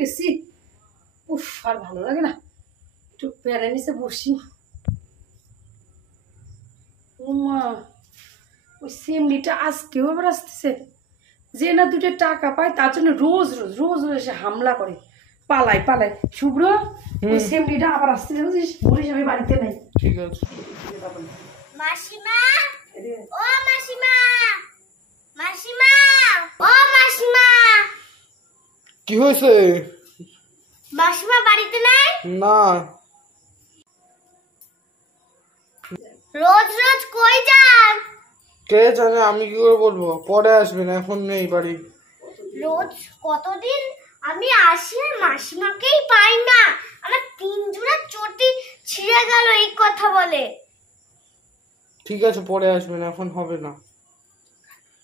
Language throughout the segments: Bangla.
গেছি। উফ, আর ভালো লাগে না, একটু প্যানে নিচে বসি। ওমা, ওই সিমনিটা আজকেও আবার আসতেছে। যে না দুটো টাকা পায় তার জন্য রোজ রোজ রোজ রোজ এসে হামলা করে, পালায় পালায়। শুভ্র, ওই সিমনিটা আবার আসতেছে, বুঝিস? বলিস আমি বাড়িতে নাই। ঠিক আছে। মাসিমা, ও মাসিমা, মাসিমা, ও মাসিমা। কি হয়েছে? মাসিমা বাড়িতে নাই? না। রোজ রোজ কই যান? কে জানে, আমি কি করে বলবো? পরে আসবেন, এখন নেই বাড়ি। রোজ কতদিন আমি আসি আর মাসিমাকেই পাই না। আমার 3 জোড়া চটি ছিঁড়ে গেল এই কথা বলে। ঠিক আছে, পরে আসবেন, এখন হবে না।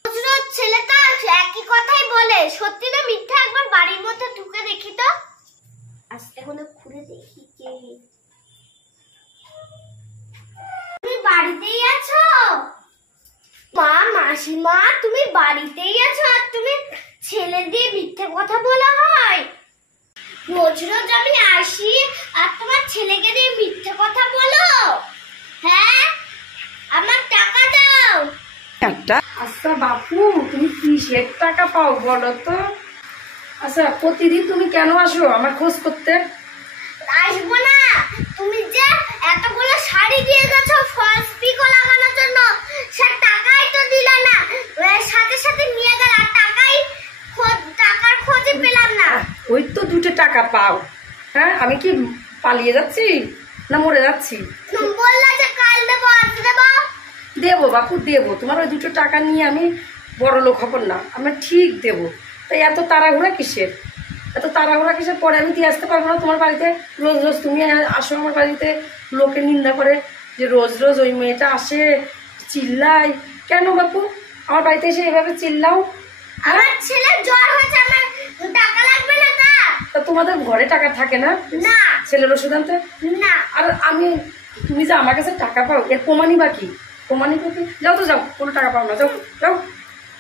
রোজ রোজ ছেলেটা একই কথাই বলে, সত্যি না মিথ্যা? একবার বাড়ির মধ্যে ঢুকে দেখি তো। আজকে হলো ঘুরে দেখি কে। তুমি বাড়িতেই আছো? মা, মাসিমা তুমি বাড়িতেই আছো আর তুমি ছেলে দিয়ে মিথ্যে কথা বলা হয়? রোজ রোজ আমি আসি আর তোমার ছেলেকে দিয়ে মিথ্যে কথা বলো? হ্যাঁ, আমার টাকা দাও। আচ্ছা বাপু, তুমি কিসের টাকা পাও বলো তো? আচ্ছা, প্রতিদিন তুমি কেন আসো আমার খোঁজ করতে? আসবো না, তুমি যে এতগুলো শাড়ি দিয়ে গেছো ফলস পিকো লাগানোর জন্য, সে টাকাই তো দিল না। সাথে সাথে নিয়ে গেল আর টাকার খোঁজে পেলাম না। ওই তো 2 টাকা পাও। হ্যাঁ, আমি কি পালিয়ে যাচ্ছি না মরে যাচ্ছি? তুমি বললে যে কাল দেবো, আজ দেবো। দেবো বাপু, দেবো। তোমার ওই 2 টাকা নিয়ে আমি বড় লোক হব না, আমি ঠিক দেবো। তাই এত তাড়াহুড়া কিসের? এত তাড়াহুড়া কিসের? পরে আমি দিয়ে আসতে পারবো না তোমার বাড়িতে। রোজ রোজ তুমি আসো আমার বাড়িতে, লোকে নিন্দা করে যে রোজ রোজ ওই মেয়েটা আসে, চিল্লাই। কেন বাপু আমার বাড়িতে এসে এভাবে চিল্লাও? আমার ছেলের জ্বর হয়েছে, আমার টাকা লাগবে না। তা তোমাদের ঘরে টাকা থাকে না? না। ছেলের ওষুধ আনতে না। আর আমি, তুমি যে আমার কাছে টাকা পাও এর প্রমাণই বা কি? প্রমাণই বা কি? যাও তো যাও, কোনো টাকা পাও না, যাও যাও।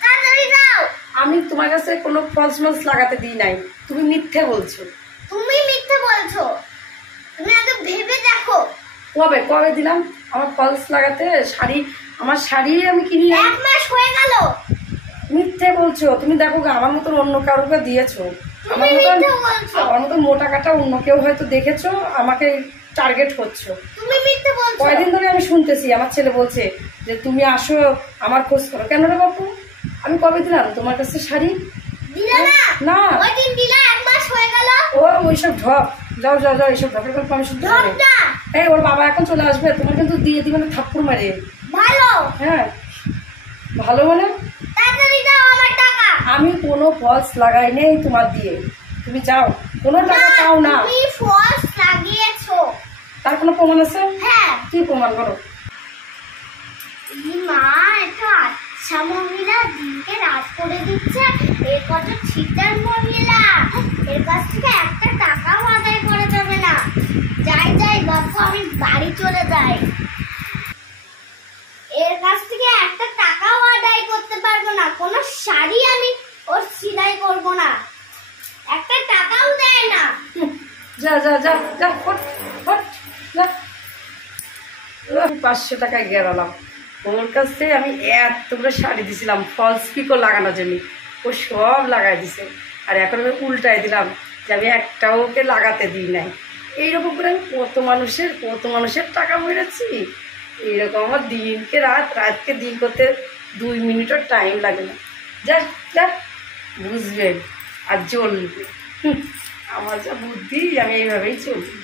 তাড়াতাড়ি দাও। আমি তোমার কাছে কোনো ফলস মলস লাগাতে দিই নাই, তুমি মিথ্যে বলছো। তুমি মিথ্যে বলছো, তুমি আগে ভেবে দেখো। কবে কবে দিলাম আমার ফলস লাগাতে? শাড়ি, আমার শাড়ি আমি কিনি। 1 মাস হয়ে গেল। মিথ্যে বলছো তুমি। দেখো গো, আমার মতন অন্য কারোকে দিয়েছো। আমার মতন মোটা কাটা অন্য কেউ হয়তো দেখেছো, আমাকে টার্গেট করছো। তুমি মিথ্যে বলছো। কয়দিন ধরে আমি শুনতেছি, আমার ছেলে বলছে যে তুমি আসো আমার খোঁজ করো। কেন রে বাপু, আমি কবে দিলাম তোমার কাছে শাড়ি? দিলা না? না। ওই দিন দিলা, 1 মাস হয়ে গেল। ও ওইসব ঢপ, যাও যাও যাও, এইসব ঢপের গল্প আমি শুনতে চাই না। এই ওর বাবা এখন চলে আসবে, তোমার কিন্তু দিয়ে দিবে না থাপ্পড় মারে। ভালো। হ্যাঁ, ভালো মানে? তাড়াতাড়ি দাও আমার টাকা। আমি কোনো ফলস লাগাই নেই তোমার দিয়ে, তুমি যাও। কোনো টাকা পাও না। তুমি ফলস লাগিয়েছো। তার কোনো প্রমাণ আছে? হ্যাঁ। কি প্রমাণ করো? মা, এটা আচ্ছা মহিলা দিনকে রাত করে দিচ্ছে। এর কত ছিটার মহিলা, এর কাছ থেকে একটা টাকাও আদায় করা যাবে না। যাই যাই বাপু, আমি বাড়ি চলে যাই। এর কাছ থেকে একটা টাকাও আদায় করতে পারবো না। কোনো শাড়ি আমি ওর সেলাই করবো না, একটা টাকাও দেয় না। যা যা যা যা, ফট ফট যা। 500 টাকায় গেলাম ওর কাছে। আমি এতগুলো শাড়ি দিছিলাম ফলস পিকো লাগানোর জন্য, ও সব লাগাই দিছে। আর এখন আমি উল্টাই দিলাম যে আমি একটাও ওকে লাগাতে দিই নাই। এইরকম করে আমি কত মানুষের টাকা মেরেছি। এইরকম আমার দিনকে রাত, রাতকে দিন করতে 2 মিনিটও টাইম লাগে না। যা যা, বুঝবেন আর জ্বলবে। আমার যা বুদ্ধি, আমি এইভাবেই চলবি।